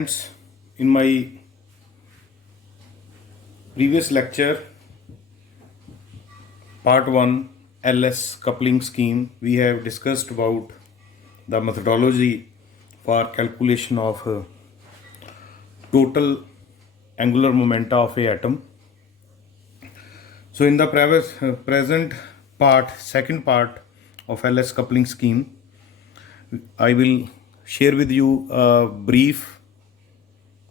In my previous lecture, part 1 LS coupling scheme, we have discussed about the methodology for calculation of total angular momenta of a atom. So in the present part, second part of LS coupling scheme, I will share with you a brief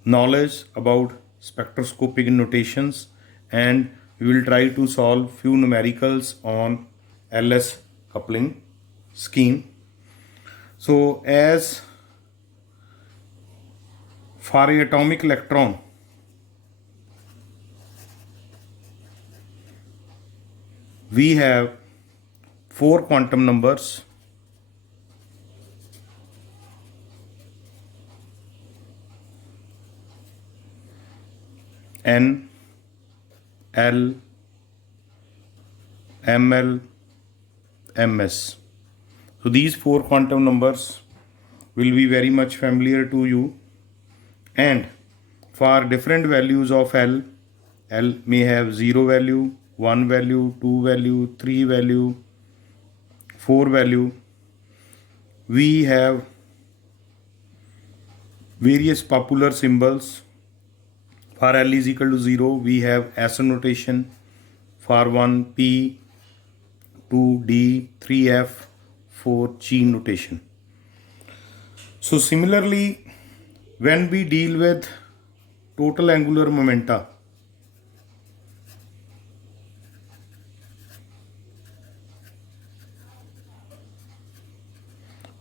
knowledge about spectroscopic notations, and we will try to solve few numericals on LS coupling scheme. So as for a atomic electron, we have 4 quantum numbers. N, L, Ml, Ms. So these 4 quantum numbers will be very much familiar to you, and for different values of L may have 0 value, 1 value, 2 value, 3 value, 4 value. We have various popular symbols. For L is equal to 0, we have S notation. For 1, P, 2, D, 3, F, 4, G notation. So similarly, when we deal with total angular momenta,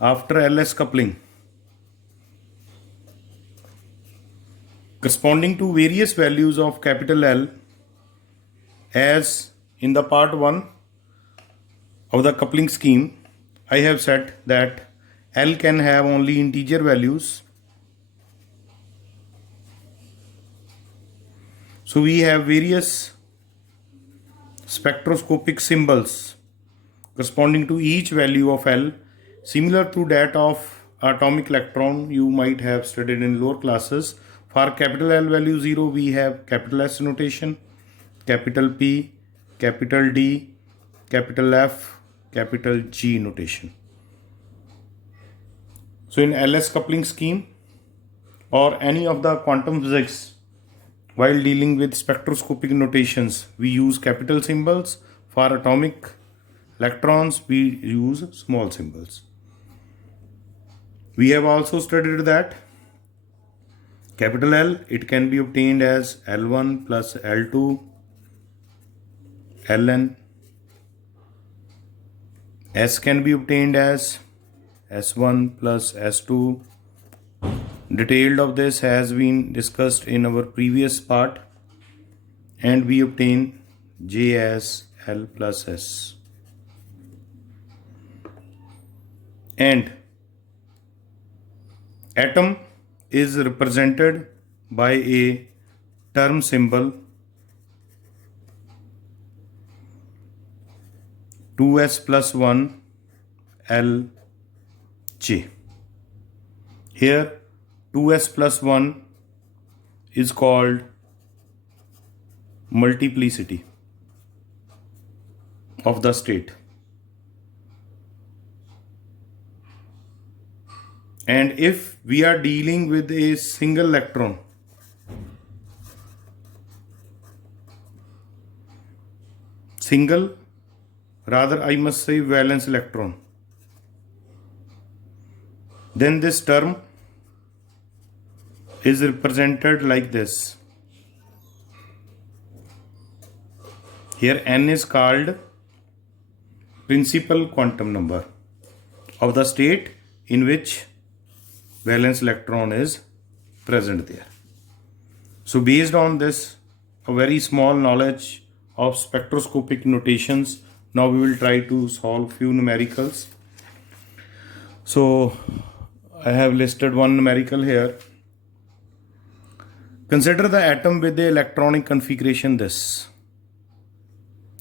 after LS coupling, corresponding to various values of capital L, as in the part 1 of the coupling scheme, I have said that L can have only integer values. So we have various spectroscopic symbols corresponding to each value of L, similar to that of atomic electron you might have studied in lower classes. For capital L value 0, we have capital S notation, capital P, capital D, capital F, capital G notation. So in LS coupling scheme or any of the quantum physics, while dealing with spectroscopic notations, we use capital symbols. For atomic electrons, we use small symbols. We have also studied that capital L, it can be obtained as L1 plus L2, Ln. S can be obtained as S1 plus S2. Detailed of this has been discussed in our previous part, and we obtain J as L plus S. And atom is represented by a term symbol 2s plus 1 Lj. Here 2s plus 1 is called multiplicity of the state. And if we are dealing with a single electron, I must say valence electron, then this term is represented like this. Here N is called principal quantum number of the state in which valence electron is present there. So based on this, a very small knowledge of spectroscopic notations, now we will try to solve few numericals. So I have listed one numerical here. Consider the atom with the electronic configuration this.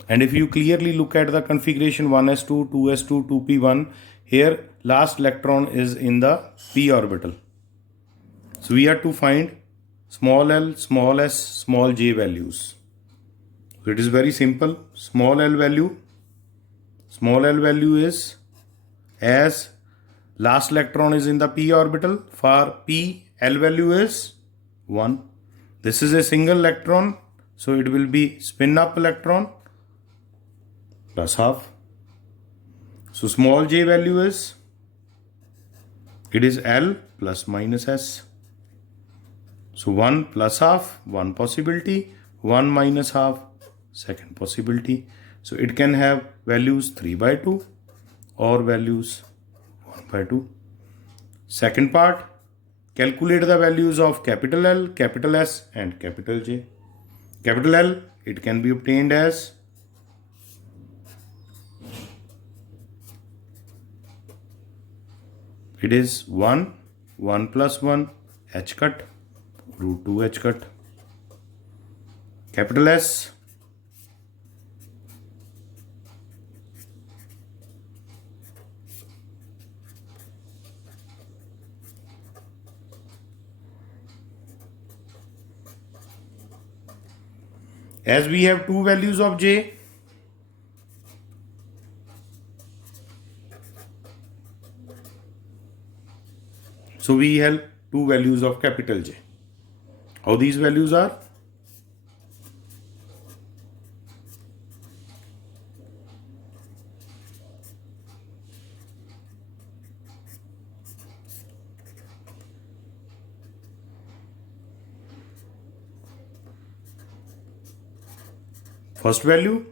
And if you clearly look at the configuration 1s2, 2s2, 2p1, here last electron is in the p orbital. So we have to find small l, small s, small j values. So it is very simple. Small l value is, as last electron is in the p orbital, for p l value is 1. This is a single electron, so it will be spin up electron plus half. So small j value is, it is L plus minus S. So 1 plus half, one possibility, 1 minus half, second possibility. So it can have values 3 by 2 or values 1 by 2. Second part, calculate the values of capital L, capital S and capital J. Capital L, it can be obtained as it is 1 plus 1 h cut root 2 h cut. Capital S, as we have two values of J, so we have two values of capital J. How these values are? First value,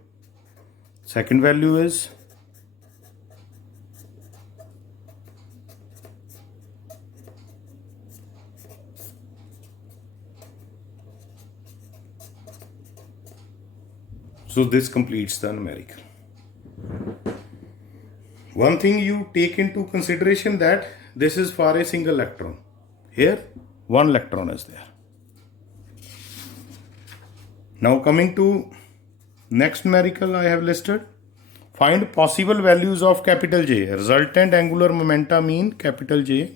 second value is so this completes the numerical. One thing you take into consideration that this is for a single electron. Here one electron is there. Now coming to next numerical I have listed. Find possible values of capital J, resultant angular momenta mean capital J,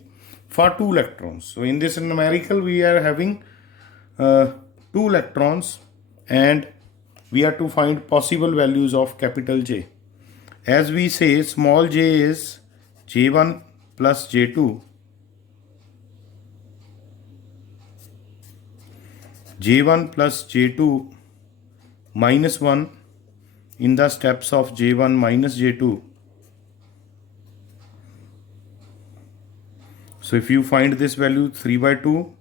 for two electrons. So in this numerical we are having two electrons and we are to find possible values of capital J. As we say, small j is J1 plus J2, J1 plus J2 minus 1 in the steps of J1 minus J2. So if you find this value 3 by 2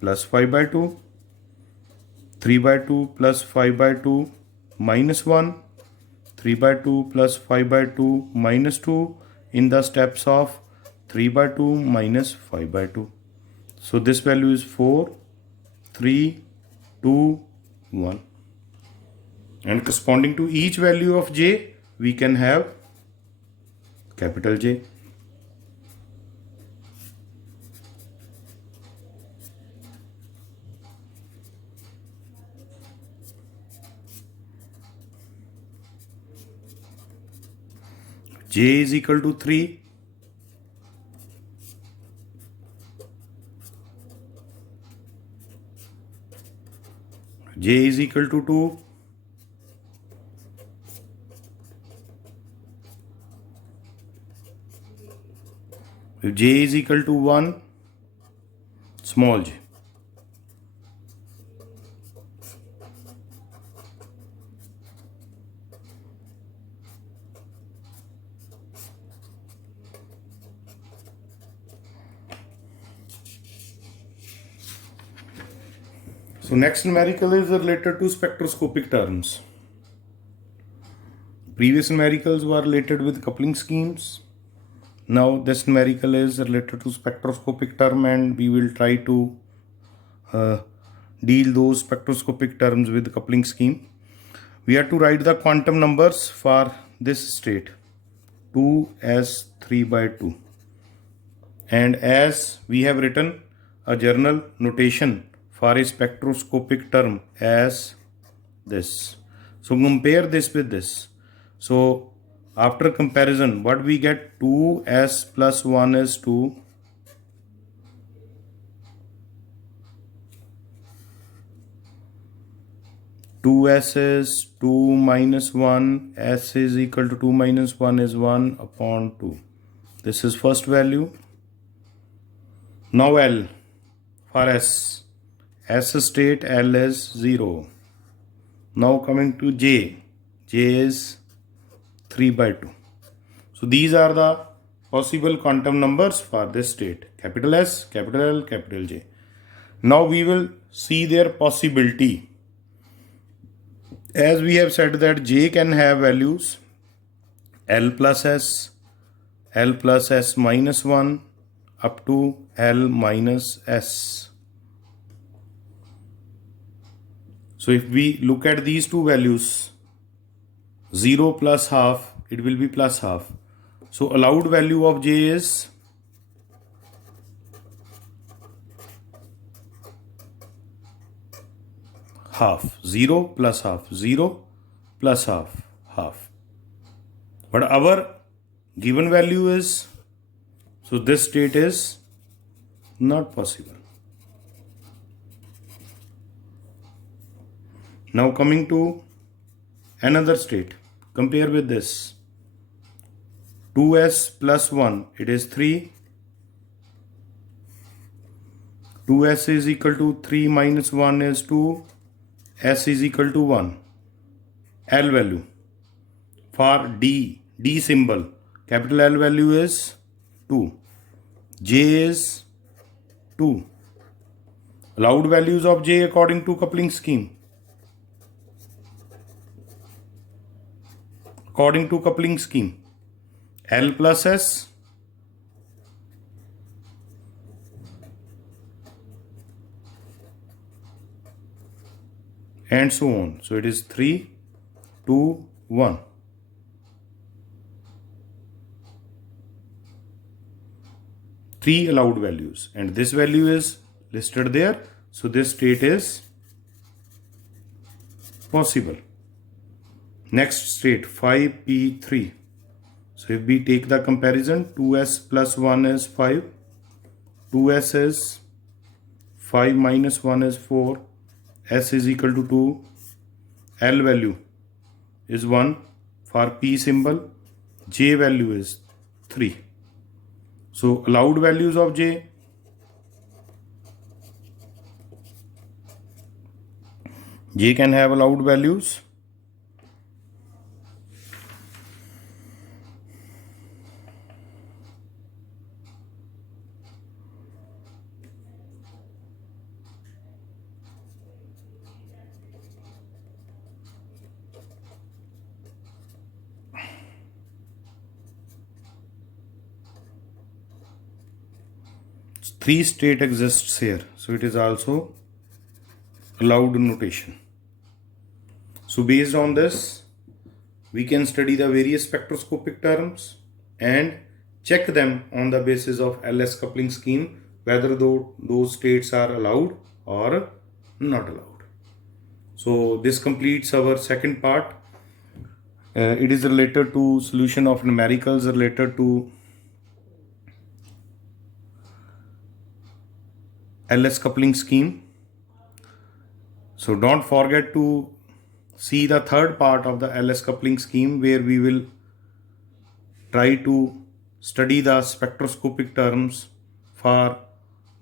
plus 5 by 2, 3 by 2 plus 5 by 2 minus 1, 3 by 2 plus 5 by 2 minus 2 in the steps of 3 by 2 minus 5 by 2. So this value is 4, 3, 2, 1. And corresponding to each value of J, we can have capital J. J is equal to 3. J is equal to 2. If J is equal to 1, small j. So next numerical is related to spectroscopic terms. Previous numericals were related with coupling schemes. Now this numerical is related to spectroscopic term and we will try to deal those spectroscopic terms with coupling scheme. We have to write the quantum numbers for this state 2 as 3 by 2. And as we have written a journal notation for a spectroscopic term as this. So compare this with this. So after comparison, what we get? 2s plus 1 is 2. 2s is 2 minus 1, s is equal to 2 minus 1 is 1 upon 2. This is first value. Now L for S. S state L is 0. Now coming to J. J is 3 by 2. So these are the possible quantum numbers for this state. Capital S, capital L, capital J. Now we will see their possibility. As we have said that J can have values L plus S minus 1 up to L minus S. So if we look at these two values, 0 plus half, it will be plus half. So allowed value of J is half. 0 plus half, 0 plus half, half. But our given value is, so this state is not possible. Now coming to another state, compare with this. 2s plus 1, it is 3. 2s is equal to 3 minus 1 is 2. S is equal to 1. L value for D symbol, capital L value is 2. J is 2. Allowed values of J according to coupling scheme. According to coupling scheme, L plus S and so on. So it is 3, 2, 1. Three allowed values, and this value is listed there. So this state is possible. Next state, 5p3. So if we take the comparison, 2s plus 1 is 5. 2s is 5 minus 1 is 4. S is equal to 2. L value is 1 for P symbol. J value is 3. So allowed values of J, J can have allowed values three state exists here, so it is also allowed notation. So based on this, we can study the various spectroscopic terms and check them on the basis of LS coupling scheme, whether those states are allowed or not allowed. So this completes our second part. It is related to solution of numericals related to LS coupling scheme. So don't forget to see the third part of the LS coupling scheme, where we will try to study the spectroscopic terms for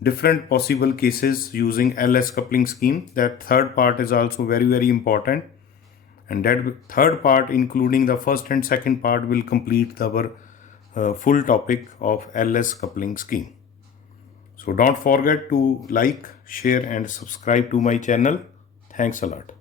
different possible cases using LS coupling scheme. That third part is also very, very important, and that third part, including the first and second part, will complete our full topic of LS coupling scheme. So don't forget to like, share and subscribe to my channel. Thanks a lot.